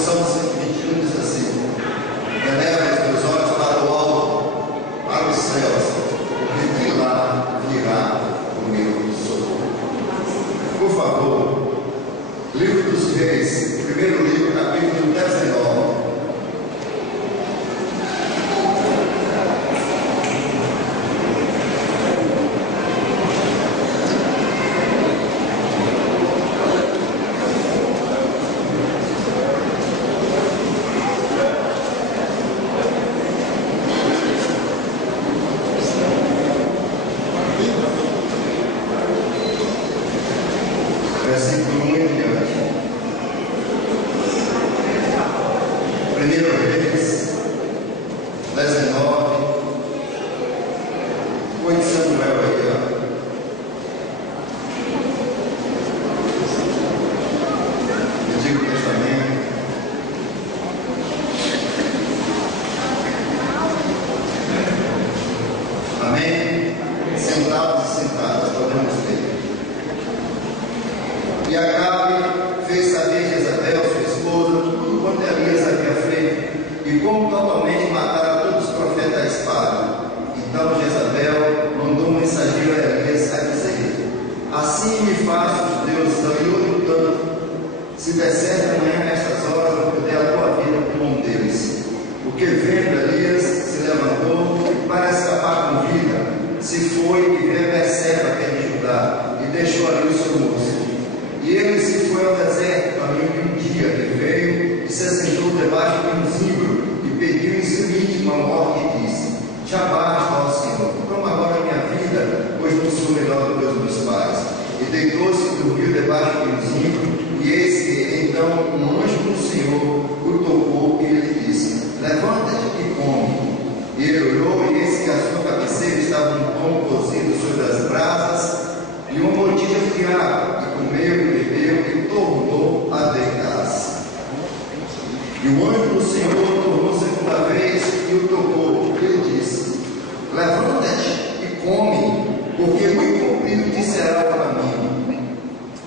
Salmo 121 diz assim: eleva os teus olhos para o alto, para os céus, e de lá virá o meu socorro. Por favor, Livro dos Reis, primeiro livro, capítulo 19. Versículo 1 em diante. Primeiro Reis 19. Foi de Samuel aí, ó. Antigo Testamento. Amém? Sentados e sentadas, podemos ver. E Acabe fez saber Jezabel, sua esposa, tudo quanto Elias havia feito, e como totalmente mataram todos os profetas à espada. Então Jezabel mandou um mensageiro a Elias a dizer: assim me faz os deuses da lhe tanto, se der certo amanhã nestas horas, eu der a tua vida como um deus. Porque vendo Elias se levantou para escapar com vida, se foi e veio a Berseba, que é de Judá, e deixou ali o seu moço. E ele se foi ao deserto, caminho de um dia, e veio e se assentou debaixo de um zimbro, e pediu em seu íntimo a morte, e disse: já basta, ó Senhor, toma agora a minha vida, pois não sou melhor do que os meus pais. E deitou-se e dormiu debaixo de um zimbro, e eis que então um anjo do Senhor o tocou, e ele disse: levanta-te e come. E ele olhou, e eis que a sua cabeceira estava um pão cozido sobre as brasas, e uma botija de água, e comeu e bebeu, e tornou a deitar-se. E o anjo do Senhor tornou segunda vez e o tocou. Ele disse: levanta-te e come, porque muito comprido te será o caminho.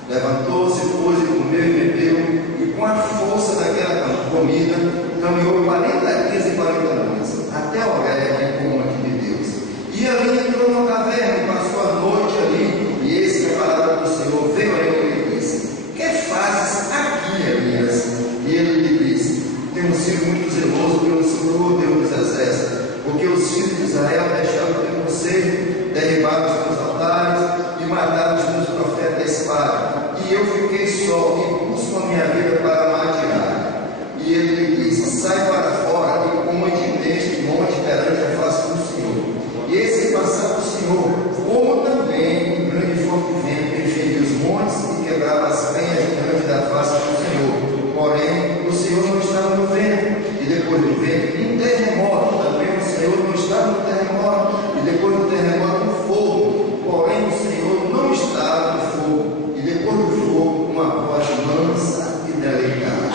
Levantou-se, pois, e comeu e bebeu, e com a força daquela comida, caminhou 40 dias e 40 noites, até Horebe, como aqui de Deus. E ali entrou numa caverna, e passou a noite ali. E eis que a palavra do Senhor veio a ele e disse: que fazes aqui, Elias? E ele lhe disse: tenho sido muito zeloso pelo Senhor, Deus dos exércitos, porque os filhos de Israel deixaram o teu conselho, derribaram os teus altares e mataram os meus profetas à espada. E eu fiquei só e busco a minha vida para matar. E ele lhe disse: sai para fora e come neste monte perante a face do Senhor. E eis que passava o Senhor, como também um grande forte vento enchia os montes e quebrava as penhas diante da face do Senhor. Porém, o Senhor não estava no vento. E depois do vento, um terremoto. Também o Senhor não estava no terremoto. E depois do terremoto, um fogo. Porém, o Senhor não estava no fogo. E depois do fogo, uma voz mansa e delicada.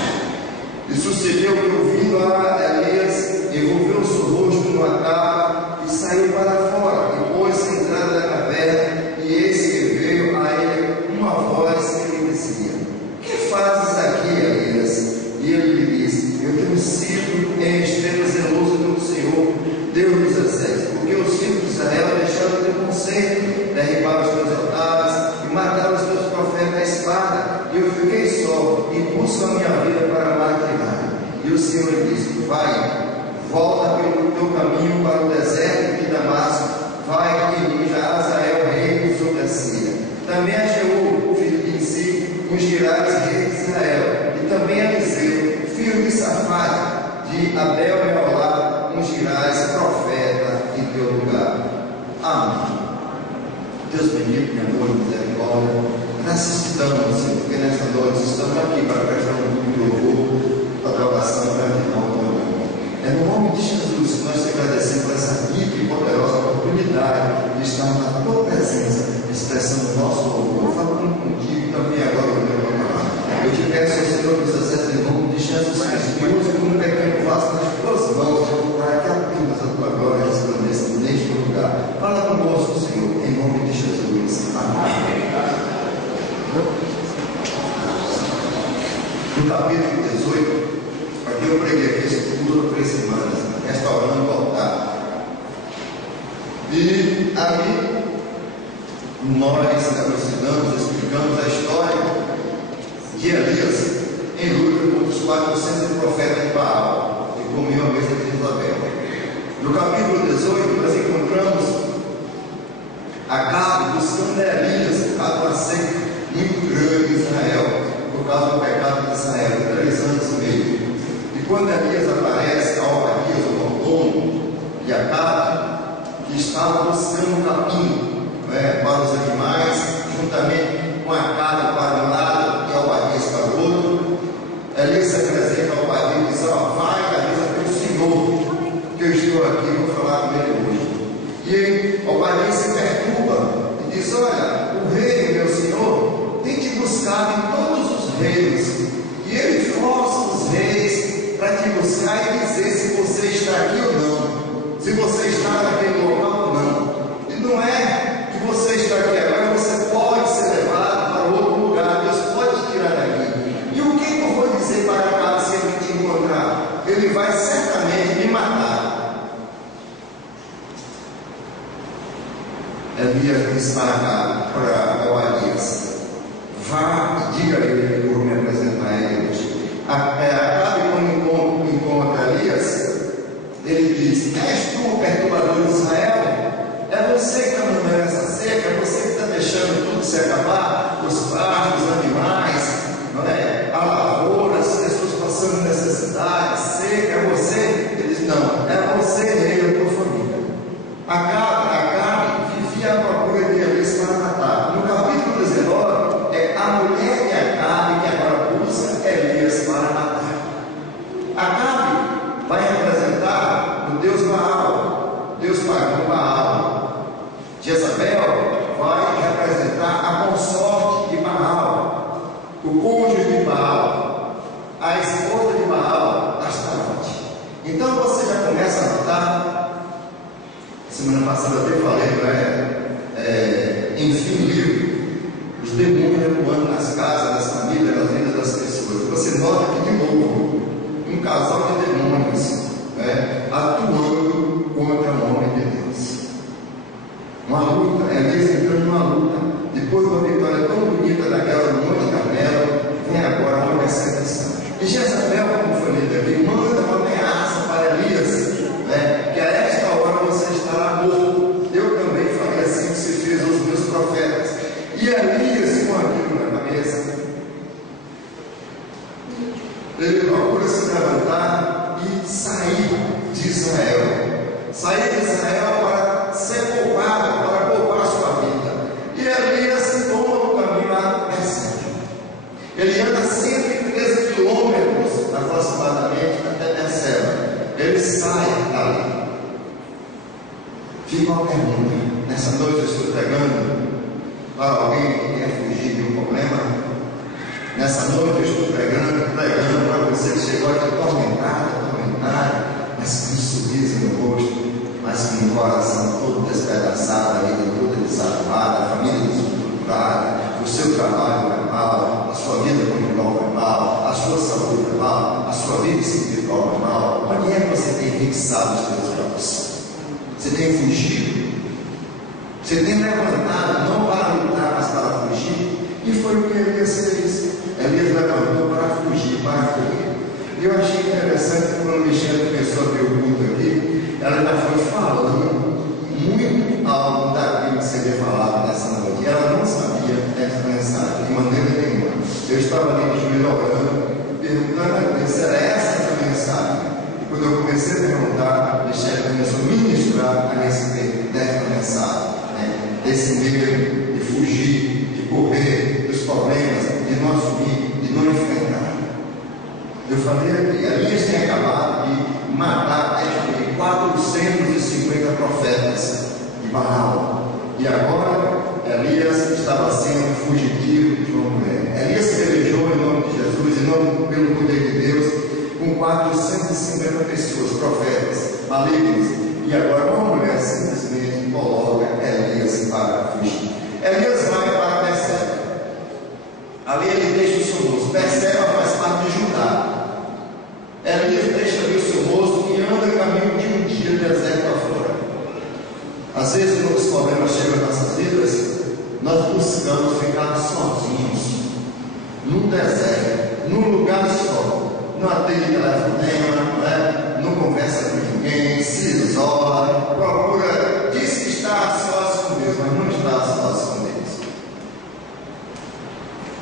E sucedeu que, ouvindo a Elias, envolveu o seu rosto numa capa e saiu para fora, e pôs-se à entrada da caverna, e eis que veio a ele uma voz que lhe dizia: que fazes aqui, Elias? E ele lhe disse: eu tenho sido em extremo zeloso pelo Senhor, Deus dos exércitos, porque os filhos de Israel deixaram o teu conselho, derribaram os teus altares e mataram os teus profetas à espada, e eu fiquei só e busco a minha vida para matar. E o Senhor lhe disse: vai, volta pelo teu caminho para o deserto de Damasco, vai e unge a Azael, rei sobre a Síria. Também a Jeú, filho de Nissi, ungirás rei de Israel. E também a Eliseu, filho de Safate, de Abel Meolá, ungirás profeta em teu lugar. Amém. Deus bendito, minha amor, misericórdia, graças te damos, Senhor, porque nesta noite estamos aqui para prestar um culto de louvor, adoração para ti, é no nome de Jesus que nós te agradecemos por essa rica e poderosa oportunidade de estarmos na tua presença, expressando o nosso louvor. Falando contigo também agora, meu papai. Eu te peço, Senhor, que os acessos em nome de Jesus Cristo, que use como um pequeno vaso nas tuas mãos, para que a luz da tua glória resplandeça neste lugar. Fala conosco, Senhor, em nome de Jesus. Amém. No capítulo 18. Porque eu preguei aqui isso por 3 semanas, restaurando o altar. E ali nós elucidamos, explicamos a história de Elias em luta contra os 400 profetas de Baal que comiam a mesa de Jezabel. No capítulo 18 nós encontramos Acabe buscando Elias por causa de uma seca muito grande em Israel, por causa do pecado de Israel, 3 anos e meio. E quando Elias aparece, Obadias, o mordomo de Acabe, que estava buscando um capim para os animais, juntamente com Acabe para um lado e Obadias para o outro, Elias se apresenta ao Obadias e diz: vai, avisa pelo Senhor, que eu estou aqui, vou falar com ele hoje. E aí, Obadias se perturba e diz: olha, o rei, meu senhor, tem te buscado em todos os reinos, e ele força os reis para te buscar e dizer se você está aqui ou não, se você está naquele local ou não. E não é que você está aqui agora, você pode ser levado para outro lugar, Deus pode te tirar daqui. E o que eu vou dizer para Acabe se ele te encontrar? Ele vai certamente me matar. Elias disse para Obadias: vá e diga a ele que eu vou me apresentar a ele hoje. Acabe, quando encontra Elias, ele diz: és tu o perturbador de Israel? É você que está mandando essa seca? É você que está deixando tudo se acabar? Os pastos, os animais, não é? A lavoura, as pessoas passando necessidade, seca, é você? Ele diz: não, é você, rei da tua família. Acabe vivia à procura de Elias para matar. No capítulo 19, é a mulher de Acabe que agora busca Elias para matar. Acabe vai representar o Deus Baal, Deus pagão Baal. Jezabel vai representar a consorte de Baal, o cônjuge de Baal, a esposa de Baal, Astarote. Então você já começa a notar. Semana passada eu até falei, enfim, livro, os demônios atuando nas casas, nas famílias, nas vidas das pessoas. Você nota que, de novo, um casal de demônios atuando contra o homem de Deus. Uma luta, Elias entrando numa luta. Depois de uma vitória tão bonita daquela no Monte Carmelo, vem agora uma perseguição. E Jezabel, como foi lido aqui, manda uma ameaça para Elias, que a esta hora você estará morto. Eu também falei assim que se fez aos meus profetas. E Elias, com aquilo na cabeça, ele procura se levantar e sair de Israel. Sair de Israel para ser poupado, para poupar a sua vida. E Elias toma o caminho a Berseba. Ele anda 113 quilômetros aproximadamente até Berseba. Ele sai dali. Fica uma pergunta: nessa noite eu estou pregando para alguém que quer fugir de um problema? Nessa noite eu estou pregando para você que chegou aqui atormentado, mas com um sorriso no rosto, mas com um coração todo despedaçado, a vida toda desarrumada, a família desestruturada, o seu trabalho vai mal, a sua vida conjugal vai mal, a sua saúde vai mal, a sua vida espiritual vai mal. Onde é que você tem fixado os seus olhos? Você tem fugido? Você tem levantado não para lutar, mas para fugir? E foi o que Elias fez. Elias levantou para fugir, para correr. E eu achei interessante quando a Michelle começou a ver o culto aqui, ela já foi falando muito algo daquilo que seria falado nessa noite. Ela não sabia essa mensagem de maneira nenhuma. Eu estava ali de joelho orando, perguntando a Deus se era essa a mensagem. E quando eu comecei a perguntar, a Michelle começou a ministrar a respeito dessa mensagem, desse medo de fugir, de correr dos problemas, de não assumir, de não enfrentar. Eu falei aqui, Elias tem acabado de matar 450 profetas de Baal. E agora Elias estava sendo fugitivo de uma mulher. Elias pelejou em nome de Jesus, e não pelo poder de Deus, com 450 pessoas, profetas, malignos. E agora uma mulher simplesmente coloca Elias para fugir. Elias vai para Berseba. Ali ele deixa o seu moço. Berseba faz parte de Judá. Elias problemas chegam às nossas vidas, nós buscamos ficar sozinhos, num deserto, num lugar só, não atende telefonema, não conversa com ninguém, se isola, procura, diz que está a sós com Deus, mas não está a sós com Deus.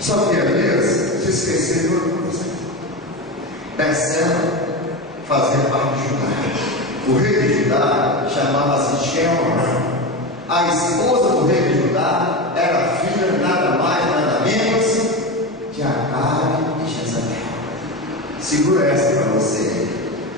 Só que Elias se esqueceu de outra coisa. Betseba fazia parte de Judá. O rei de Judá chamava-se Jeorão. A esposa do rei de Judá era filha nada mais, nada menos de Acabe e Jezabel. Segura essa para você.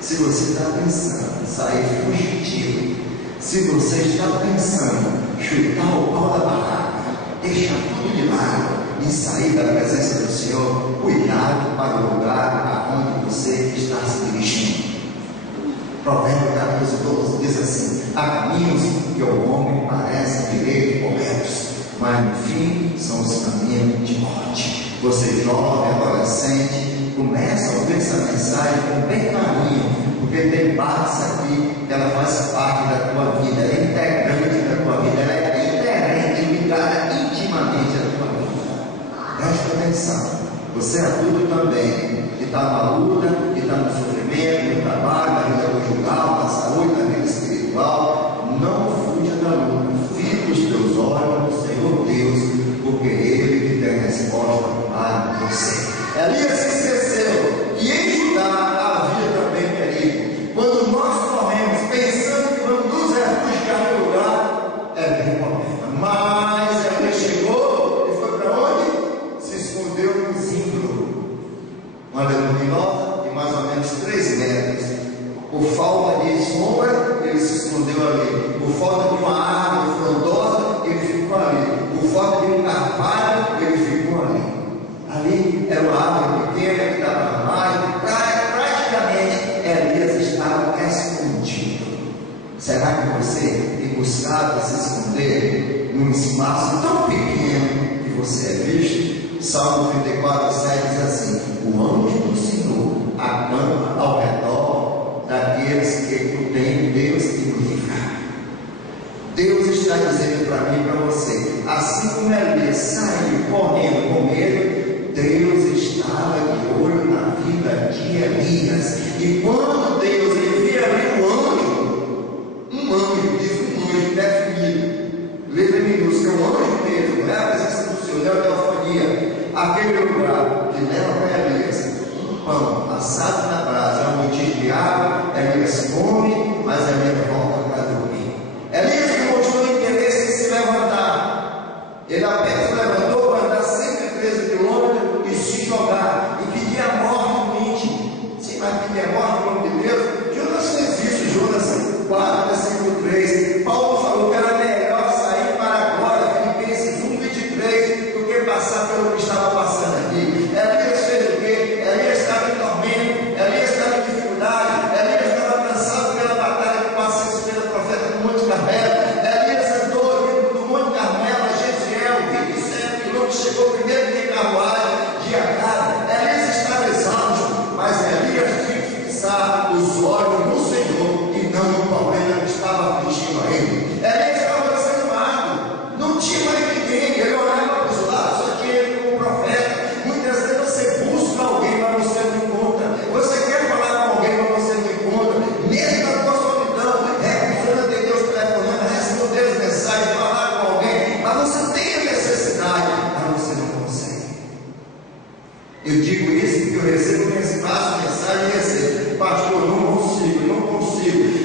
Se você está pensando em sair fugitivo, se você está pensando em chutar o pau da barraca, deixar tudo de lado e sair da presença do Senhor, cuidado para o lugar aonde você está se dirigindo. Provérbios 14:12 diz assim: há caminhos que ao homem parecem direitos e corretos, mas no fim são os caminhos de morte. Você jovem, adolescente, começa a ouvir essa mensagem com bem carinho, porque tem partes aqui que ela faz parte da tua vida, ela é integrante da tua vida, ela é inerente, ligada intimamente à tua vida. Preste atenção, você é adulto também, que está na luta, que está no sofrimento, no trabalho, na vida conjugal, na saúde, na vida espiritual. Não fuja da luta, fica os teus olhos no Senhor Deus, porque Ele que tem a resposta para você. Elias se esqueceu que em Judá havia também perigo. Quando nós corremos pensando que vamos nos refugiar no lugar, é bem problema. Mas Elias chegou e foi para onde? Se escondeu no zimbro, uma luminosa de mais ou menos 3 metros. Por falta de sombra, ele se escondeu ali. Por falta de uma árvore frondosa, ele ficou ali. Por falta de um carvalho, ele ficou ali. Ali era uma árvore pequena que dava na margem. Praticamente, Elias estava escondido. Será que você tem buscado se esconder num espaço tão pequeno que você é visto? Salmo 34:7 diz assim: o anjo do Senhor acampa ao redor daqueles que tem Deus que livra. Deus está dizendo para mim e para você, assim como Elias saiu correndo com medo, Deus estava de olho na vida de Elias. E quando Deus envia ali um anjo definido, letra minúscula, um anjo mesmo, não é a presença do Senhor, não é a teofania, aquele lugar que leva para Elias um pão assado na brasa, um motivo de água, Elias come, mas Elias volta para dormir. Elias demonstrou interesse em se levantar. Ele apenas levantou para andar 113 quilômetros e se jogar e pedir a morte no íntimo. Sim, mas pedir a morte no nome de Deus? Jonas fez isso, Jonas 4, versículo 3. Paulo falou que era melhor sair para agora, Filipenses 1:23, do que passar pelo que estava passando aqui. Elias fez o quê? Elias estava em tormento, Elias estava em dificuldade, Elias estava cansado pela batalha que passou pelo profeta do Monte Carmelo. Elias andou do Monte Carmelo a Jezreel, 27 quilômetros, chegou primeiro em carruagem de Acabe. Elias estava exausto, mas Elias tinha que fixar os olhos no Senhor e não no problema que estava afligindo a ele. Elias estava desanimado, não tinha mais ninguém, ele olhava para os lados, só tinha ele como profeta. Muitas vezes você busca alguém, mas você não encontra. Você quer falar com alguém, mas você não encontra. Mesmo na tua solidão, recusando atender Deus telefonando, responder as mensagens, falar com alguém, mas você tem a necessidade, mas você não consegue. Eu digo isso porque eu recebo mensagem e recebo: pastor, não consigo.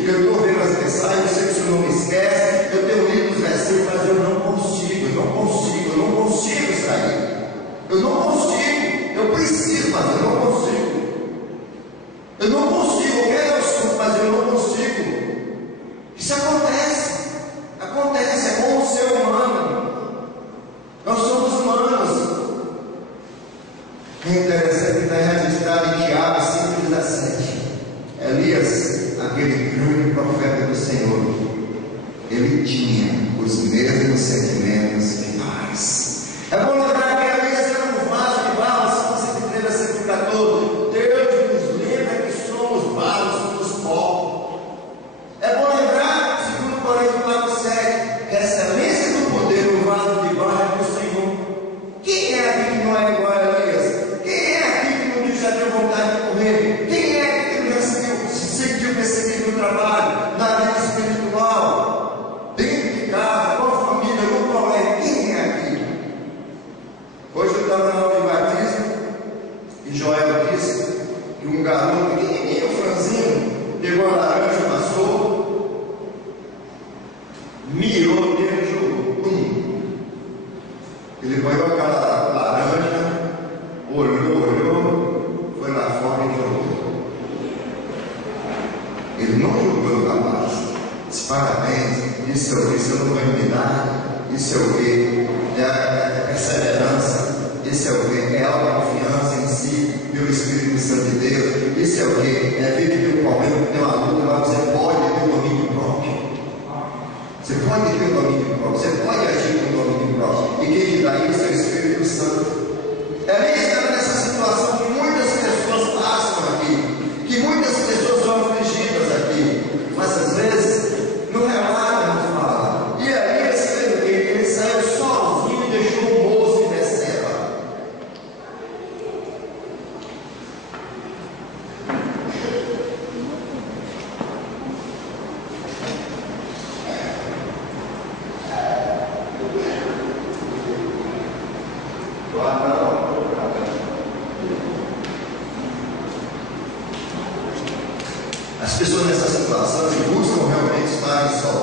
Eu estou vendo as mensagens, eu sei que o senhor não me esquece, eu tenho lido os versículos, mas eu não consigo sair. Eu não consigo, eu preciso, mas eu não consigo. Eu quero o assunto, mas eu não consigo. Isso acontece, é como o ser humano. Nós somos humanos. É interessante que está registrado em Tiago 5:17. Elias, aquele grande profeta do Senhor, ele tinha os mesmos sentimentos que nós. É bom lembrar que Elias era um vaso de barro, Salmo 103, versículo 14. Deus nos lembra que somos barro, somos pó. É bom lembrar, segundo Coríntios 4:7, que a excelência E um garoto pequenininho, franzino, pegou a laranja, passou, mirou nele e jogou. Pum! Ele pegou aquela laranja, olhou, foi lá fora e jogou. Ele não jogou no rapaz. Disse: parabéns, isso é o que? Isso não vai me dar, isso é o que? É perseverança, isso é o que? É autoconfiança em si, pelo Espírito Santo de Deus, isso é o que? É ver que tem um problema, que tem uma luta lá, você pode ter domínio próprio. Você pode ter domínio próprio, você pode agir com domínio próprio. E quem te dá isso é o Espírito Santo. É isso, nessa situação que muitas pessoas passam aqui, que muitas pessoas são afligidas aqui, mas às vezes no relato não fala. E aí ele saiu sozinho e deixou o moço em Beceba. As pessoas nessa situação buscam realmente estar em sol,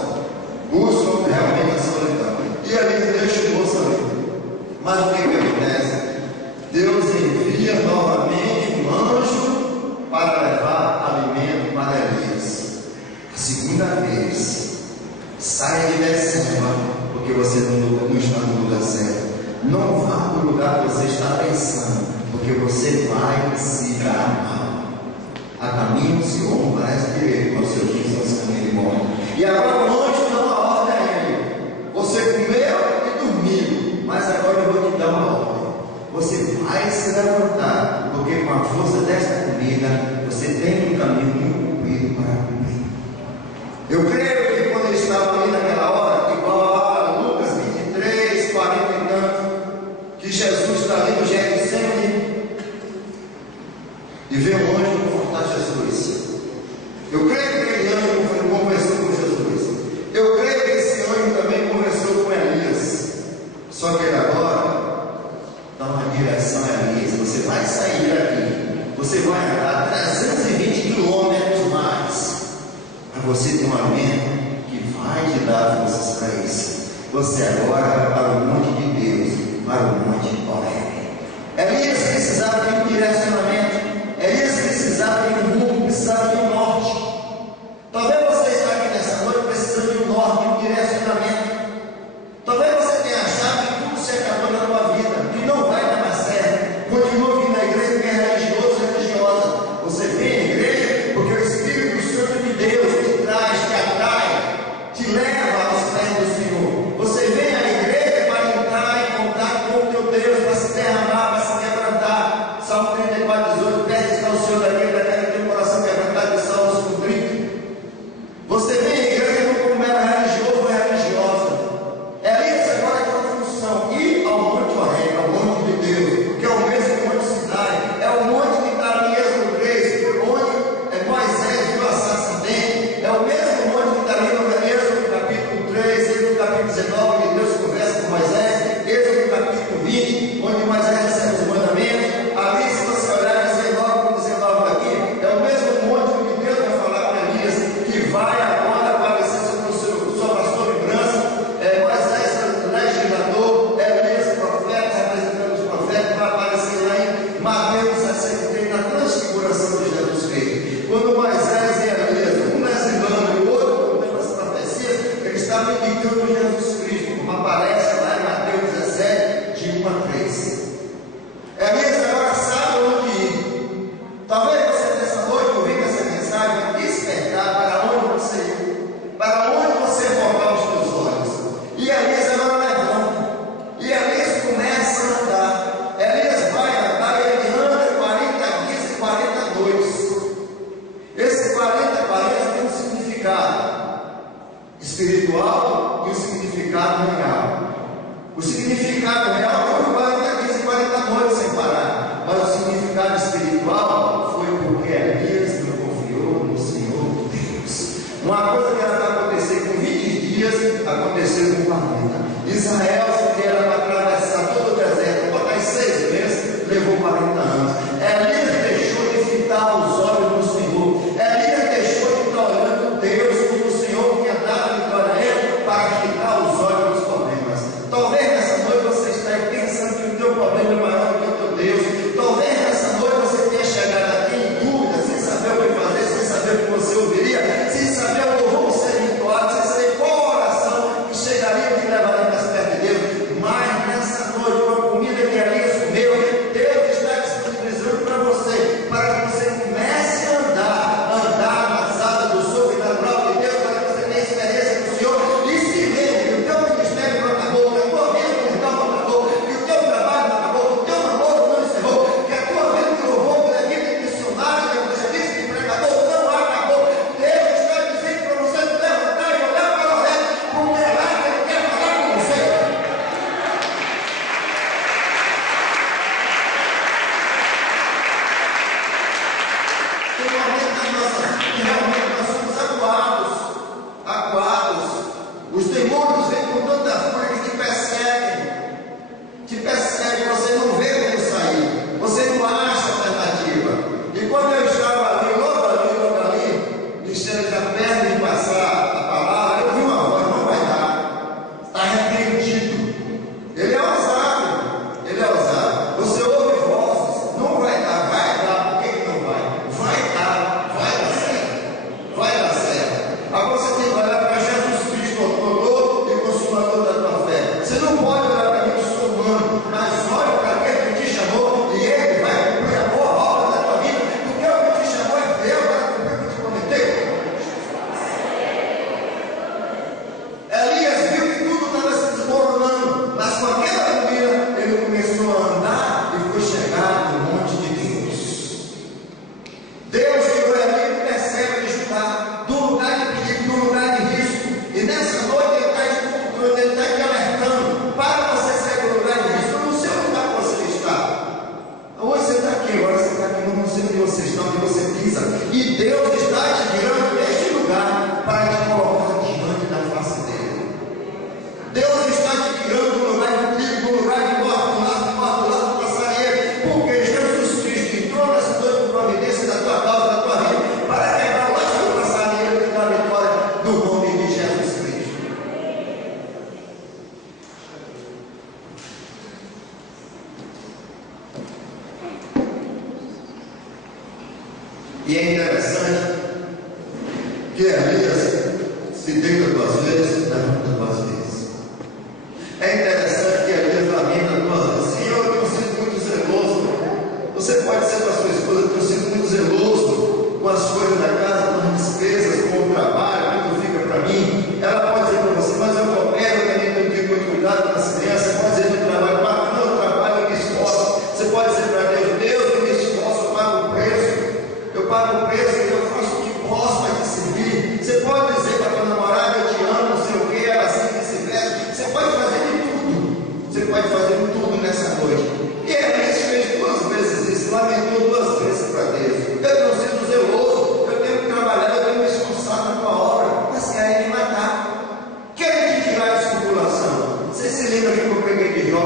buscam realmente a solidão. E ali deixa o moço ali. Mas o que acontece? Deus envia novamente um anjo para levar alimento para Elias. A segunda vez, saia de Beceba, porque você não está no lugar certo. Não vá para o lugar que você está pensando, porque você vai se dar mal. A caminho se honra, parece direito, mas o seu dia são os caminhos de morte. E agora o anjo dá uma ordem a ele: você comeu e dormiu, mas agora eu vou te dar uma ordem. Você vai se levantar, porque com a força desta comida, você tem um caminho muito comprido para cumprir. Eu creio que quando ele estava ali naquela hora, igual a Lucas 23, 40 e tanto, que Jesus está ali no Getsemane e vê um anjo confortar Jesus. Eu creio que aquele anjo conversou com Jesus. Eu creio que esse anjo também conversou com Elias. Só que ele agora dá uma direção a Elias: você vai sair daqui, você vai andar 320 quilômetros mais, para você ter um alimento que vai te dar forças para isso. Você agora vai para o monte de Deus, para o monte Horebe. Elias precisava de um direcionamento. Elias precisava de um rumo, precisava de um norte. Talvez você está aqui nessa noite precisando de um norte, de um direcionamento. Talvez você tenha achado que tudo se acabou na tua vida, que não vai dar mais certo. Continua vindo na igreja porque é religioso, religiosa. Você vem à igreja porque o Espírito Santo de Deus te traz, te atrai, te leva aos pés do Senhor. Você vem à igreja para entrar em contato com o teu Deus, para se derramar, para se quebrantar. Salmo 34, 18, pede está o Senhor daquele que tem o coração quebrantado, de Salmos com 30. Você vem à igreja não como era religioso ou religiosa. Elias agora tem uma função: ir ao Monte Horebe, ao monte de Deus, que é o mesmo monte Sinai, é o monte que está ali em Êxodo 3, onde Moisés viu a sarça ardente, é o mesmo monte que está ali no Êxodo capítulo 3, Êxodo capítulo 19, onde Deus conversa com Moisés, Êxodo capítulo 20, onde Moisés recebe os mandamentos. Ali, se você olhar 19 com 19 aqui, é o mesmo monte que Deus vai falar para Elias, que vai agora aparecer sobre a sua lembrança. Moisés, legislador, Elias, profeta, representando os profetas, vai aparecer lá em Mateus 63, na transfiguração de Jesus Cristo. Quando Moisés e Elias, um legislando e o outro contando as profecias, eles estavam indicando Jesus Cristo, como aparece lá em Mateus 17, de 1 a 3. Elias agora sabe onde ir. Talvez você nessa noite, ouvindo essa mensagem, vai despertar para onde você ir, para onde você voltar os seus olhos. E Elias agora levanta. E Elias começa a andar. Elias vai andar e ele anda 40 dias e 40 noites. Esse 40 tem um significado espiritual e um significado real. O significado real foi 40 dias e 40 noites sem parar, mas o significado espiritual foi porque Elias não confiou no Senhor Deus. Uma coisa que era para acontecer com 20 dias, aconteceu com 40. Israel, que era para atravessar todo o deserto, botar em 6 meses, levou 40 anos. Elias deixou de fitar ao E Deus está te tirando deste lugar para te colocar diante da face dele. Deus está te tirando do lugar de trigo, do lugar de morto, do passarinheiro, porque Jesus Cristo entrou nessa noite de providência da tua causa, da tua vida, para quebrar o laço do passarinheiro e dar vitória no nome de Jesus Cristo. E é interessante que Elias se deita 2 vezes, levanta 2 vezes. É interessante que Elias lamenta 2 vezes: Senhor, eu tenho sido muito zeloso. Você pode ser para a sua esposa: eu tenho sido muito zeloso com as coisas da casa, com as despesas, com o trabalho, muito fica para mim. Ela pode dizer para você: mas eu coopero, eu também tenho que ter muito cuidado com as crianças. Você pode dizer que eu trabalho, mas não, eu trabalho, eu me esforço. Você pode dizer para Deus: Deus, eu me esforço, eu pago o preço. Eu pago o preço, eu faço o que posso para te servir. Você pode dizer para a tua namorada: eu te amo, não sei o que, ela assim, vice-versa. Você pode fazer de tudo. Você pode fazer de tudo nessa noite. E Elias fez 2 vezes isso, lamentou 2 vezes para Deus: eu tenho sido zeloso, eu tenho que trabalhar, eu tenho me esforçado na tua obra, mas querem me matar, querem te tirar de circulação. Você se lembra que eu peguei de Jó?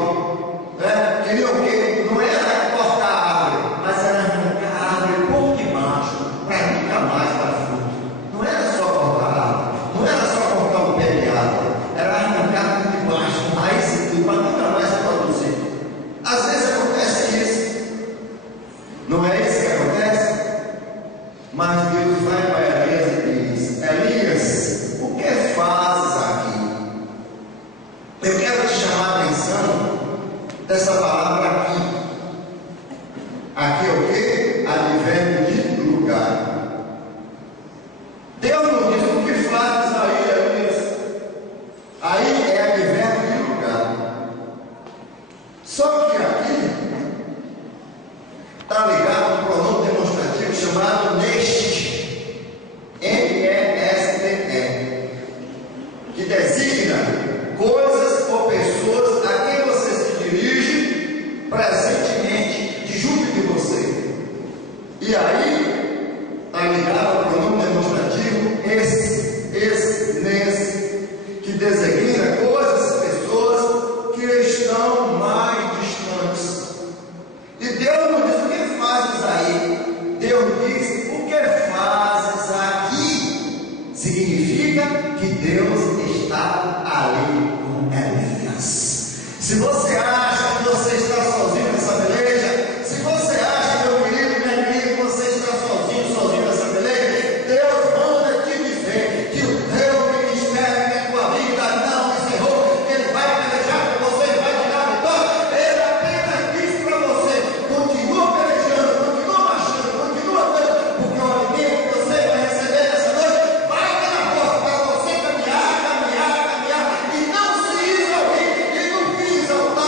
Né? Queriam o quê? Não era cortar a árvore, mas era arrancar a árvore por debaixo, para nunca mais dar fruto. Não era só cortar a árvore, não era só cortar o pé de árvore, era arrancar por debaixo, raiz e tudo, para nunca mais produzir. Às vezes acontece isso, não é isso que acontece? Mas Deus vai para Elias e diz: Elias, o que fazes aqui? Eu quero te chamar a atenção dessa palavra aqui. Aqui é o que? Advérbio de lugar. Deus não diz: o que fazes aí, Elias? Aí é advérbio de lugar. Só que aqui está ligado a um pronome demonstrativo chamado neste, N-E-S-T-E, que designa coisas ou pessoas a quem você se dirige presentemente, de junto de você. E aí está ligado ao pronome demonstrativo esse, nesse, que designa coisas, pessoas que estão mais distantes. E Deus não diz: o que fazes aí? Deus diz: o que fazes aqui? Significa que Deus está ali com Elias. Se você acha que você está sozinho nessa peleja, se você acha, meu querido, minha querida, que você está sozinho nessa peleja, Deus manda te dizer que o teu ministério, que a tua vida não encerrou, que Ele vai pelejar com você, Ele vai te dar vitória. Ele apenas diz para você: continua pelejando, continua marchando, continua dando, porque o alimento que você vai receber nessa noite vai ter na porta para você caminhar, e não se exaurir, e no fim exaltar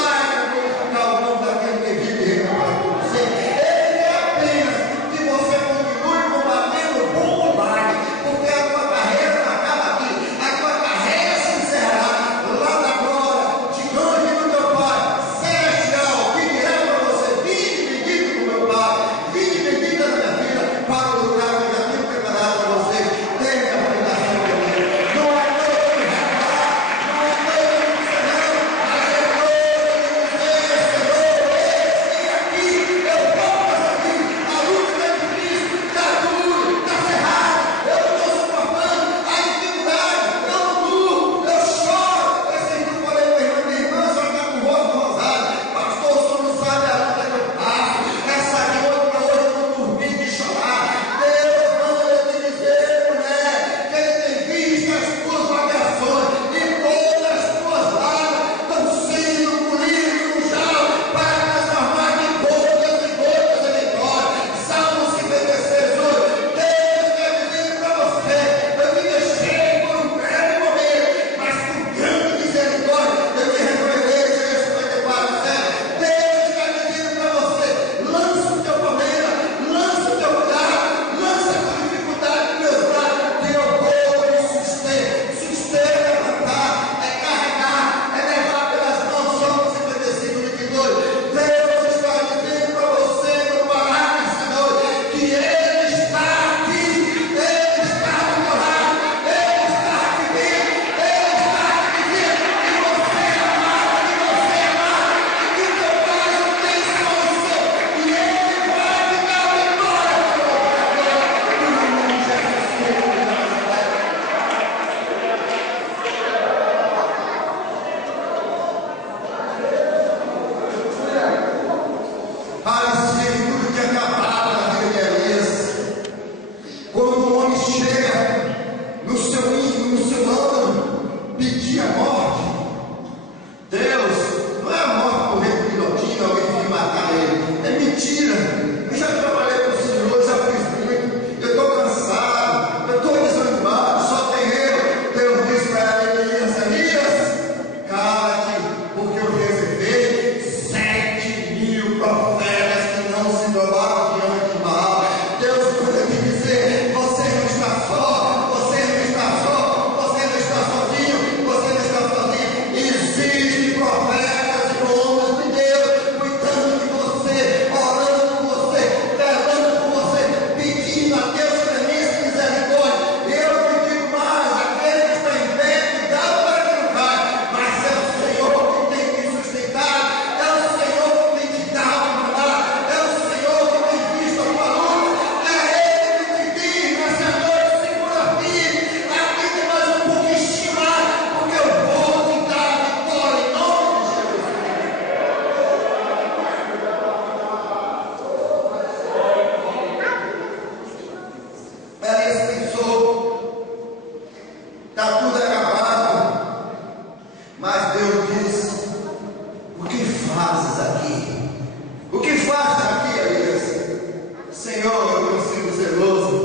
Senhor, eu tenho sido zeloso.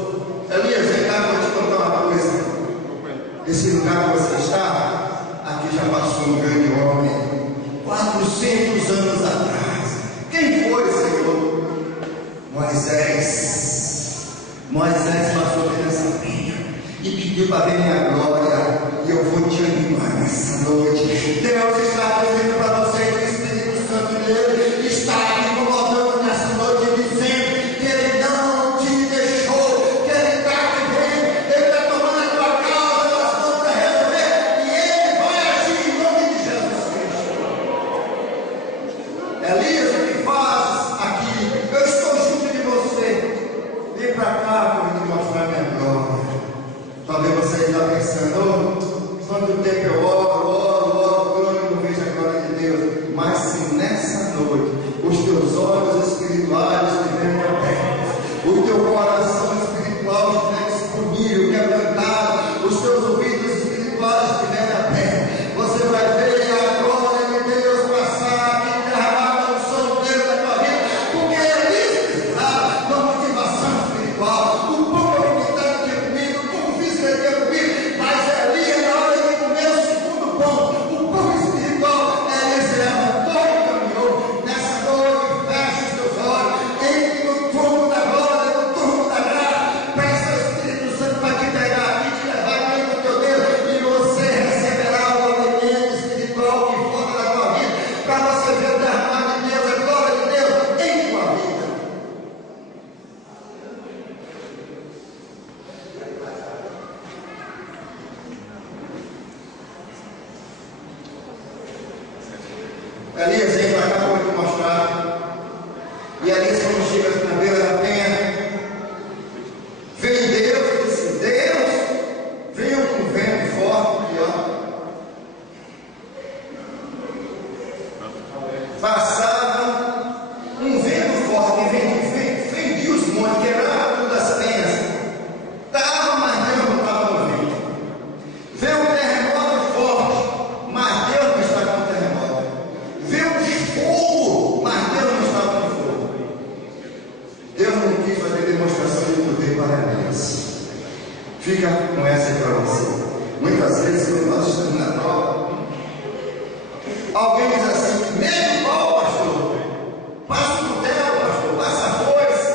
Elias, vem cá, vou te contar uma coisa. Esse lugar que você está, aqui já passou um grande homem, 400 anos atrás. Quem foi, Senhor? Moisés passou por essa vida e pediu para ver minha glória. E eu vou te animar nessa noite. Deus está dizendo para você que o Espírito Santo dele está te incomodando nessa noite, dizendo que ele não te deixou, que ele está te vendo, ele está tomando a tua causa nas mãos para resolver, e ele vai agir em nome de Jesus Cristo. Elias, o que faz aqui? Eu estou junto de você. Vem para cá para eu te mostrar minha glória. Talvez você está pensando, quanto tempo eu oro, e não vejo a glória de Deus. Mas se nessa noite os teus olhos espirituais estiverem abertos, o teu coração espiritual estiver disponível, quebrantado, os teus ouvidos espirituais estiverem abertos, você vai ver a glória de Deus passar e derramar o som dele na tua vida, porque ele precisava de uma motivação espiritual. O povo limitado tinha comido, o povo físico tinha comido, mas Elias, na hora de comer o segundo pão, o pão espiritual, ele se levantou e caminhou. Nessa noite, feche os teus olhos, entre no turno da glória, no turno da graça, peça ao Espírito Santo para te pegar aqui, te levar dentro do teu Deus, e você receberá o alimento espiritual que volta da tua vida, para você ver o derramar de Deus, a glória de Deus em tua vida. Elias, vem para cá para eu te mostrar. E Elias, quando chega na beira da penha, veio Deus e disse: Deus, veio com vento forte aqui, ó. Passava um vento forte que fendia os montes, quebrava tudo as penhas. Estava, mas Deus não estava no vento. Veio um terremoto forte, mas Deus não está com o terremoto. Veio um fogo, mas Deus não estava no fogo. Deus não quis fazer demonstração de poder para Elias. Fica com essa aí para você. Muitas vezes, quando nós estamos na prova, alguém diz assim: mete o pau, pastor, passa o cutelo, pastor, passa a foice.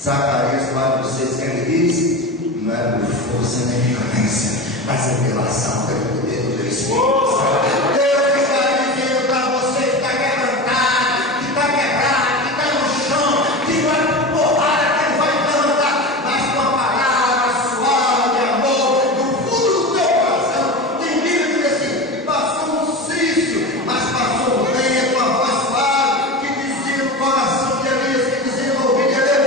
Zacarias 4,6, ele diz: não é por força nem violência, mas é pela ação, pelo poder do Espírito Santo. Deus está dizendo para você que está quebrantado, que está quebrado, que está no chão, que vai por porrada, que ele vai levantar, mas com a palavra suave de amor, do fundo do teu coração. Tem Bíblia que diz assim: passou um cício, mas passou um vento, uma voz suave, que dizia no coração de Elias, que dizia no ouvido de Elias: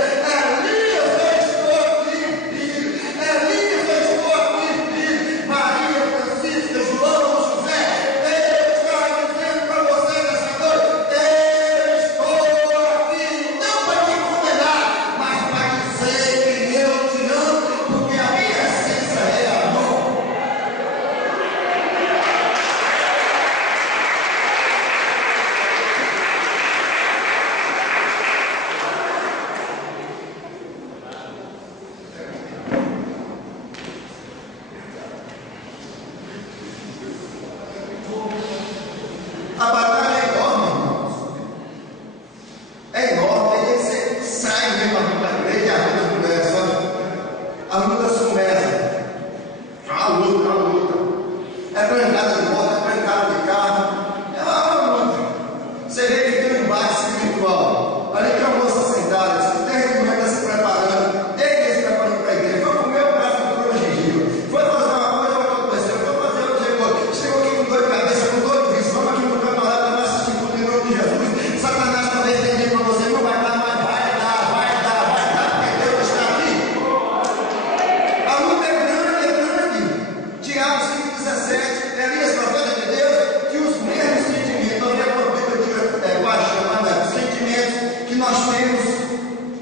Elias, eu estou aqui, filho. Elias, eu estou aqui, filho. Maria, Francisca, João, José, Deus está dizendo para você nessa noite: eu estou aqui, não para te condenar, mas para dizer que eu te amo, porque a minha essência é amor. A batalha é enorme, irmãos. É enorme. Aí você sai mesmo da igreja e a luta começa. As lutas começam. A luta. É trancada de moto, é trancada de carro. É uma luta. Você vê que tem um embate espiritual. Ali tem uma moça sentada, desde de manhã está se preparando, desde se preparando para a igreja. Foi comer o braço do gengibre. Foi fazer uma coisa, vai acontecer. Foi fazer outra, chegou aqui com dor de cabeça, com dor de visão, aqui no campeonato, vai assistir tudo em nome de Jesus. Satanás talvez tenha dito para você: não vai dar, mas vai dar, porque Deus está aqui. A luta é grande. Tiago 5,17, Elias, profeta de Deus, que os mesmos sentimentos, não é uma Bíblia paixão, sentimentos que nós temos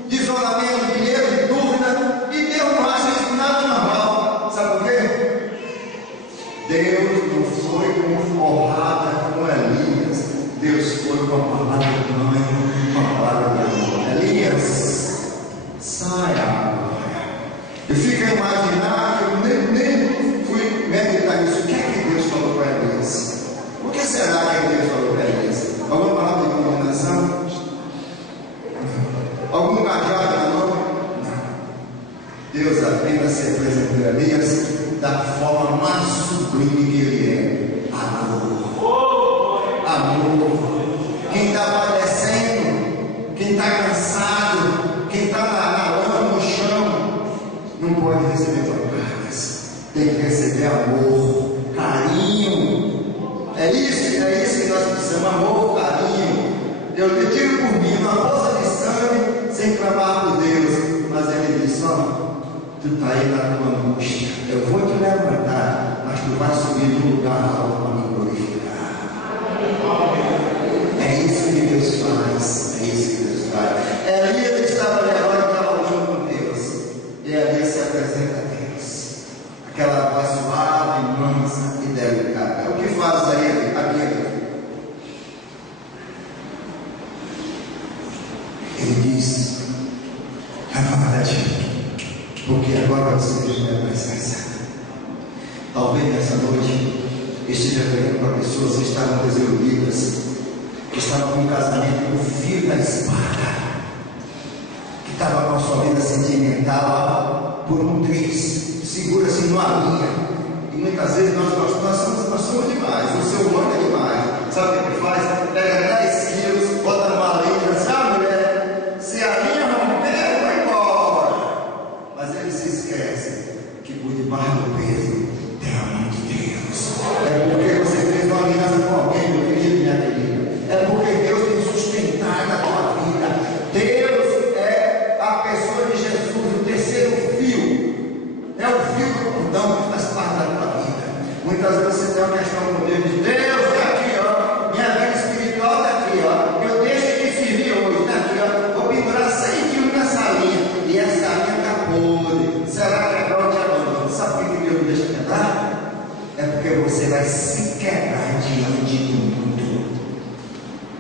de isolamento, de medo, de dúvida, e Deus não acha isso nada normal. Sabe por quê? Deus não foi com porrada com Elias, Deus foi com a palavra de mãe, com a palavra cajado na mão. Não. Deus apenas se apresenta a Elias da forma mais sublime que ele é: amor. Amor. Quem está padecendo, quem está cansado, quem está na lama, no chão, não pode receber pancadas, tem que receber amor, carinho. É isso que nós precisamos: amor, carinho. Eu lhe tiro por mim uma poça de sangue sem clamar por Deus, mas ele disse: ó, tu está aí na tua angústia, eu vou te levantar, mas tu vais subir no lugar alto para me glorificar. É isso que Deus faz, é isso que Deus faz. Elias estava levando, estava junto com Deus, e Elias se apresenta a Deus, aquela voz suave, mansa e delicada. O que faz aí aqui? Ele diz: levanta-te, porque agora você está na minha presença. Talvez nessa noite esteja vendo para pessoas que estavam desiludidas, que estavam com um casamento no fio da espada, que estavam com a sua vida sentimental por um triz, segura-se numa linha. E muitas vezes nós somos demais, o ser humano é demais. Sabe o que ele faz? Pega 10 quilos, bota numa linha e diz: ah, mulher, se a linha romper, vai embora. Mas ele se esquece que por debaixo do peso tem a mão de Deus. É porque você fez uma aliança com alguém, meu querido, minha querida. É porque Deus tem sustentado a tua vida. Deus é a pessoa de Jesus, o terceiro fio. É o fio do cordão que faz parte da tua vida. Muitas vezes você tem uma questão com Deus, diz: Deus está aqui, ó. Minha vida espiritual está aqui, ó. Eu deixo de servir hoje, está aqui, ó. Vou pendurar 100 quilos nessa linha. E essa linha está podre. Será que agora eu te abandono? Sabe por que Deus me deixa quebrar? É porque você vai se quebrar diante do mundo.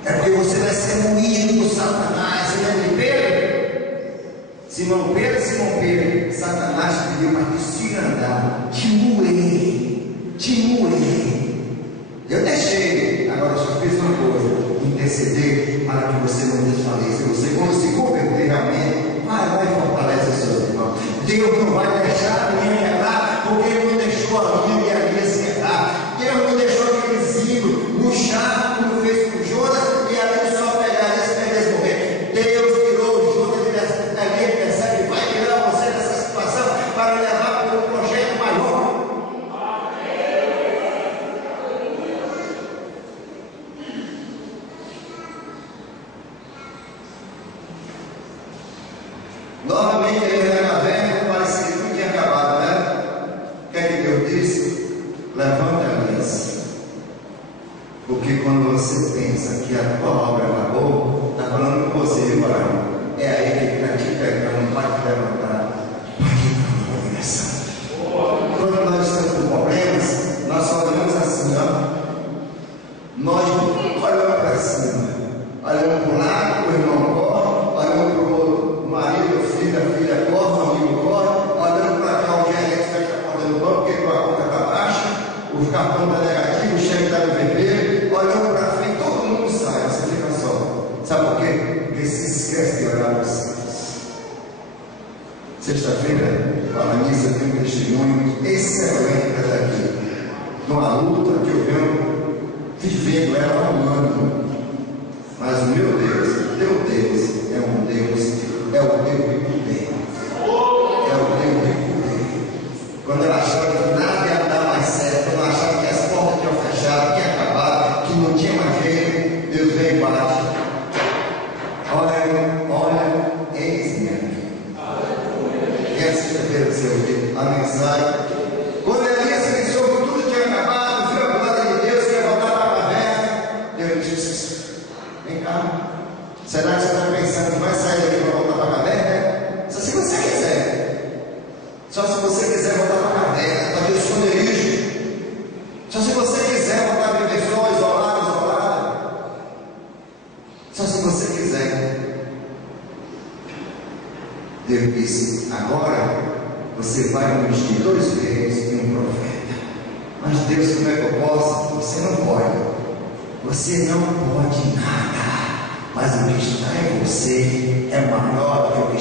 É porque você vai ser moído por Satanás. Você lembra de Pedro? Simão Pedro, Satanás pediu para te cirandar, te moer. Eu deixei, agora eu só fiz uma coisa: interceder para que você não desfaleça. Você, quando se converter realmente, vai e fortalece os seus irmãos. Deus não vai deixar ninguém quebrar, porque Ele não deixou a minha e a minha se quebrar. Deus não deixou aquele vizinho murchar, como fez com Jonas, e ali só pegar esse e morrer. Deus tirou o Jonas dali, ele percebe que vai tirar você dessa situação para levar para um projeto maior. Novamente ele era velho, parecia que tudo tinha acabado, né? O que é que Deus disse? Levanta, Elias. Porque quando você pensa que a tua obra acabou, está falando com você, viu, varão? É aí que ele está te pegando, vai te levantar, vai te dar uma direção. Quando nós estamos com problemas, nós só olhamos assim, ó. Nós olhamos para cima, olhamos para o lado, o irmão corre, olhamos para o outro, o marido, o filho, a filha corre, o amigo corre, olhando para cá, o gerente vai estar acordando o banco, porque a conta está baixa, o cartão está negativo, o cheque está no vermelho, olhando para frente, todo mundo sai, você fica só. Sabe por quê? Porque se esquece de orar os santos. Sexta-feira, fala nisso, eu tenho um testemunho excelente para estar aqui. Numa luta que eu venho vivendo ela há um ano. Mas o meu Deus, teu Deus, é o Deus de poder. É o Deus de poder. Quando ela achava que nada ia dar mais certo, quando ela achava que as portas tinham fechado, que ia acabar, que não tinha mais jeito, Deus veio e bate. Olha, eis-me aqui. Essa sexta-feira você ouviu a mensagem. Quando Elias pensou que tudo tinha acabado, viu a glória de Deus, que ia voltar para a caverna, Deus disse: vem cá. Será que você está pensando que vai sair daqui para voltar para a caverna? Só se você quiser. Só se você quiser voltar para a caverna, para o esconderijo. Só se você quiser voltar a viver só, isolado. Só se você quiser. Deus disse: agora você vai ungir 2 reis e um profeta. Mas Deus, como é que eu posso? Você não pode. Você não pode nada. Mas o que está em você é maior do que o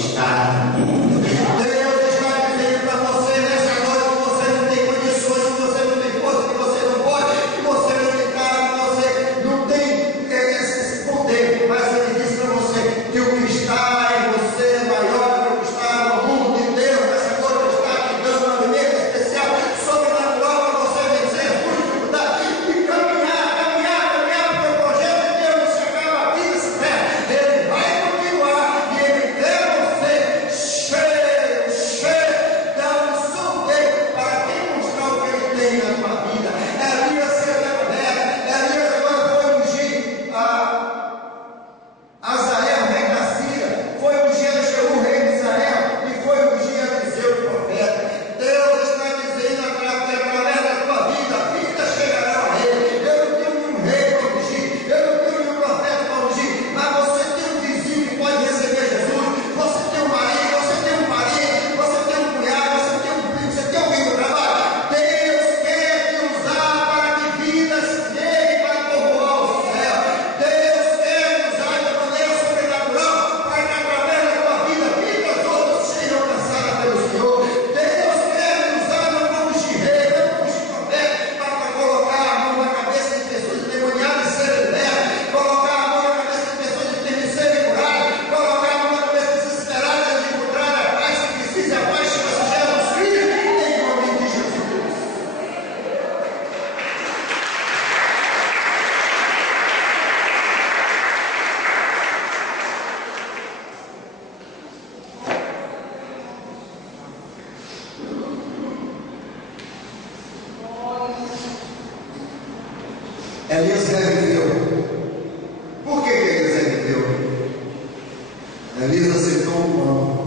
Elias aceitou o pão.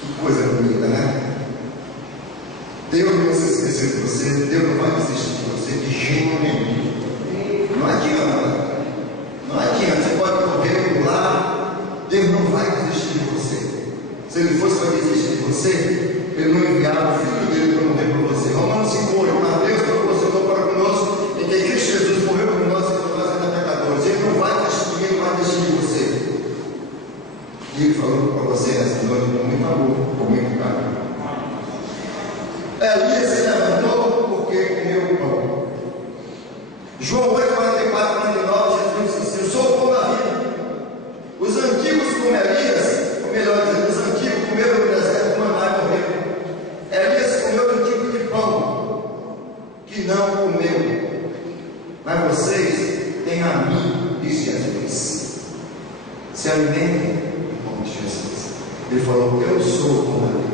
Que coisa bonita, né? Deus não se esqueceu de você, Deus não vai desistir de você de jeito nenhum. Não adianta. Não adianta. Você pode correr por lá, Deus não vai desistir de você. Se Ele fosse para desistir de você, Ele não enviava o Filho dele para morrer por você. Romanos 5:8, mas Deus proporcionou para conosco em que Cristo Jesus morreu por nós e por nós ainda pecadores. Ele não vai desistir, Ele vai desistir de você. E Ele falou para você nessa noite com muito amor, com muito carinho. Elias se levantou porque comeu o pão. João 8:44-49, Jesus disse assim: eu sou o pão da vida. Os antigos como Elias, ou melhor dizendo, os antigos comeram no deserto, maná e morreram. Elias comeu um tipo de pão que não comeu. Mas vocês têm a mim, disse Jesus. Se alimentem do pão de Jesus. Ele falou: eu sou o pão da vida.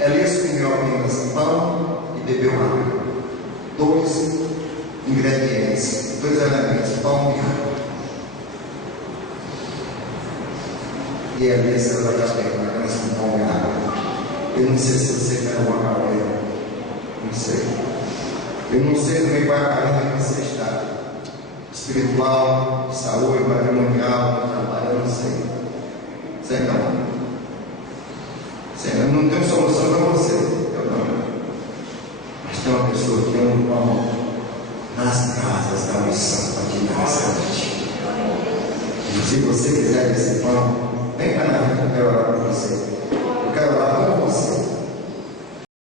Elias comeu apenas pão e bebeu água. Dois ingredientes, dois elementos, pão e água. E Elias saiu da caverna apenas com pão e água. Eu não sei se você quer uma caverna. Não sei. Eu não sei também qual é a caverna que você está. Espiritual, saúde, matrimonial, trabalho, eu não sei. Sei não. Eu não tenho solução para você, eu não. Mas tem uma pessoa que tem um pão nas casas da missão para te dar essa noite. E se você quiser esse pão,